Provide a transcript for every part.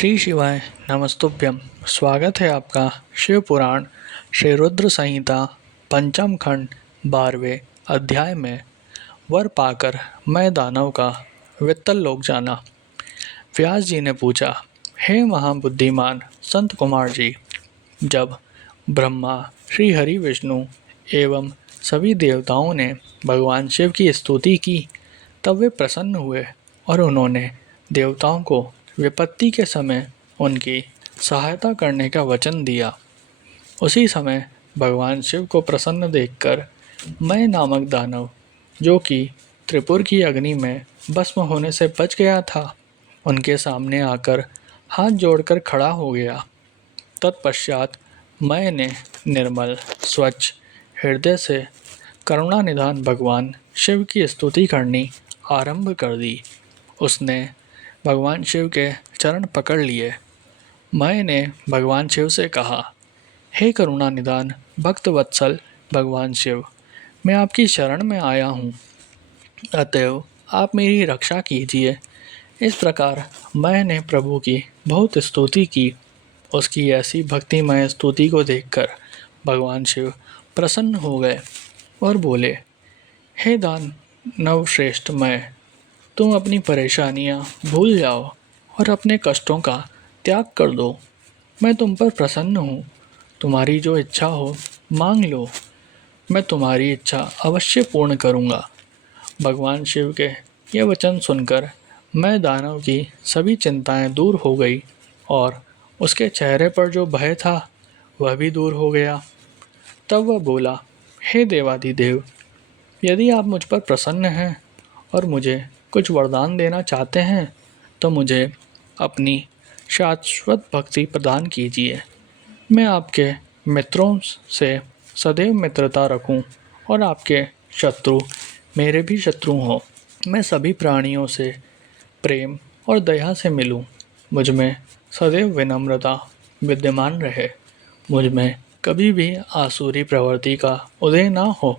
श्री शिवाय नमस्तुभ्यं। स्वागत है आपका शिव पुराण श्री रुद्र संहिता पंचम खंड 12वें अध्याय में। वर पाकर मैं दानव का वित्तल लोक जाना। व्यास जी ने पूछा, हे महाबुद्धिमान संत कुमार जी, जब ब्रह्मा, श्री हरि, विष्णु एवं सभी देवताओं ने भगवान शिव की स्तुति की तब वे प्रसन्न हुए और उन्होंने देवताओं को विपत्ति के समय उनकी सहायता करने का वचन दिया। उसी समय भगवान शिव को प्रसन्न देखकर मैं नामक दानव, जो कि त्रिपुर की अग्नि में भस्म होने से बच गया था, उनके सामने आकर हाथ जोड़कर खड़ा हो गया। तत्पश्चात मैंने निर्मल स्वच्छ हृदय से करुणानिधान भगवान शिव की स्तुति करनी आरंभ कर दी। उसने भगवान शिव के चरण पकड़ लिए। मैंने भगवान शिव से कहा, हे करुणानिधान भक्त वत्सल भगवान शिव, मैं आपकी शरण में आया हूँ, अतएव आप मेरी रक्षा कीजिए। इस प्रकार मैंने प्रभु की बहुत स्तुति की। उसकी ऐसी भक्तिमय स्तुति को देखकर भगवान शिव प्रसन्न हो गए और बोले, हे दानव श्रेष्ठ, मैं तुम अपनी परेशानियां भूल जाओ और अपने कष्टों का त्याग कर दो। मैं तुम पर प्रसन्न हूँ। तुम्हारी जो इच्छा हो मांग लो, मैं तुम्हारी इच्छा अवश्य पूर्ण करूँगा। भगवान शिव के ये वचन सुनकर मैं दानव की सभी चिंताएं दूर हो गई और उसके चेहरे पर जो भय था वह भी दूर हो गया। तब वह बोला, हे देवाधिदेव, यदि आप मुझ पर प्रसन्न हैं और मुझे कुछ वरदान देना चाहते हैं तो मुझे अपनी शाश्वत भक्ति प्रदान कीजिए। मैं आपके मित्रों से सदैव मित्रता रखूं और आपके शत्रु मेरे भी शत्रु हों। मैं सभी प्राणियों से प्रेम और दया से मिलूं। मुझ में सदैव विनम्रता विद्यमान रहे। मुझ में कभी भी आसुरी प्रवृत्ति का उदय ना हो।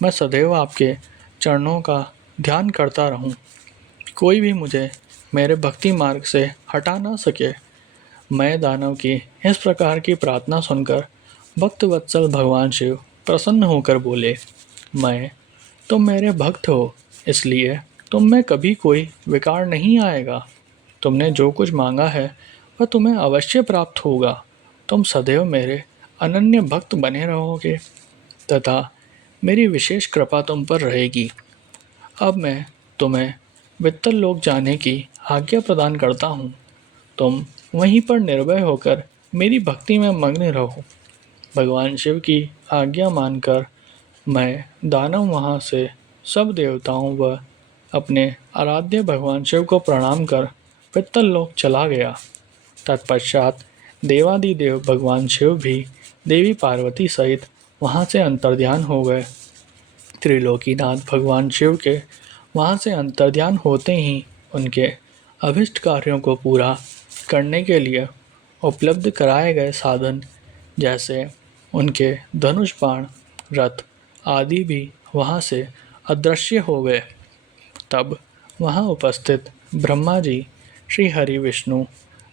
मैं सदैव आपके चरणों का ध्यान करता रहूं। कोई भी मुझे मेरे भक्ति मार्ग से हटा ना सके। मैं दानव की इस प्रकार की प्रार्थना सुनकर भक्त वत्सल भगवान शिव प्रसन्न होकर बोले, तुम मेरे भक्त हो, इसलिए तुम में कभी कोई विकार नहीं आएगा। तुमने जो कुछ मांगा है वह तुम्हें अवश्य प्राप्त होगा। तुम सदैव मेरे अनन्य भक्त बने रहोगे तथा मेरी विशेष कृपा तुम पर रहेगी। अब मैं तुम्हें वित्तल लोक जाने की आज्ञा प्रदान करता हूँ। तुम वहीं पर निर्भय होकर मेरी भक्ति में मग्न रहो। भगवान शिव की आज्ञा मानकर मैं दानव वहाँ से सब देवताओं व अपने आराध्य भगवान शिव को प्रणाम कर वित्तल लोक चला गया। तत्पश्चात देवादिदेव भगवान शिव भी देवी पार्वती सहित वहाँ से अंतर्ध्यान हो गए। त्रिलोकीनाथ भगवान शिव के वहाँ से अंतर्ध्यान होते ही उनके अभिष्ट कार्यों को पूरा करने के लिए उपलब्ध कराए गए साधन, जैसे उनके धनुष बाण, रथ आदि भी वहाँ से अदृश्य हो गए। तब वहाँ उपस्थित ब्रह्मा जी, श्री हरि, विष्णु,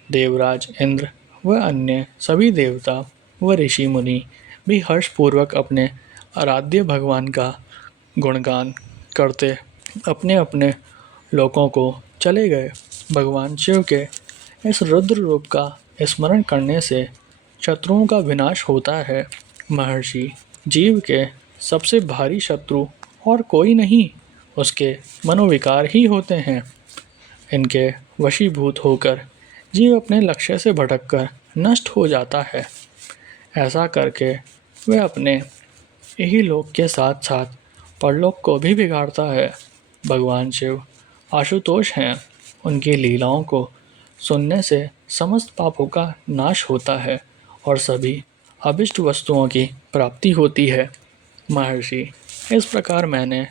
देवराज इंद्र व अन्य सभी देवता व ऋषि मुनि भी हर्षपूर्वक अपने आराध्य भगवान का गुणगान करते अपने अपने लोकों को चले गए। भगवान शिव के इस रुद्र रूप का स्मरण करने से शत्रुओं का विनाश होता है। महर्षि जीव के सबसे भारी शत्रु और कोई नहीं, उसके मनोविकार ही होते हैं। इनके वशीभूत होकर जीव अपने लक्ष्य से भटककर नष्ट हो जाता है। ऐसा करके वह अपने यही लोक के साथ साथ परलोक को भी बिगाड़ता है। भगवान शिव आशुतोष हैं। उनकी लीलाओं को सुनने से समस्त पापों का नाश होता है और सभी अभिष्ट वस्तुओं की प्राप्ति होती है। महर्षि, इस प्रकार मैंने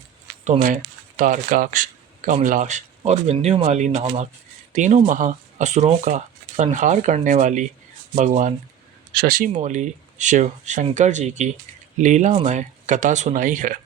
तुम्हें तारकाक्ष, कमलाक्ष और विंध्युमाली नामक तीनों महा असुरों का संहार करने वाली भगवान शशिमौली शिव शंकर जी की लीलामय कथा सुनाई है।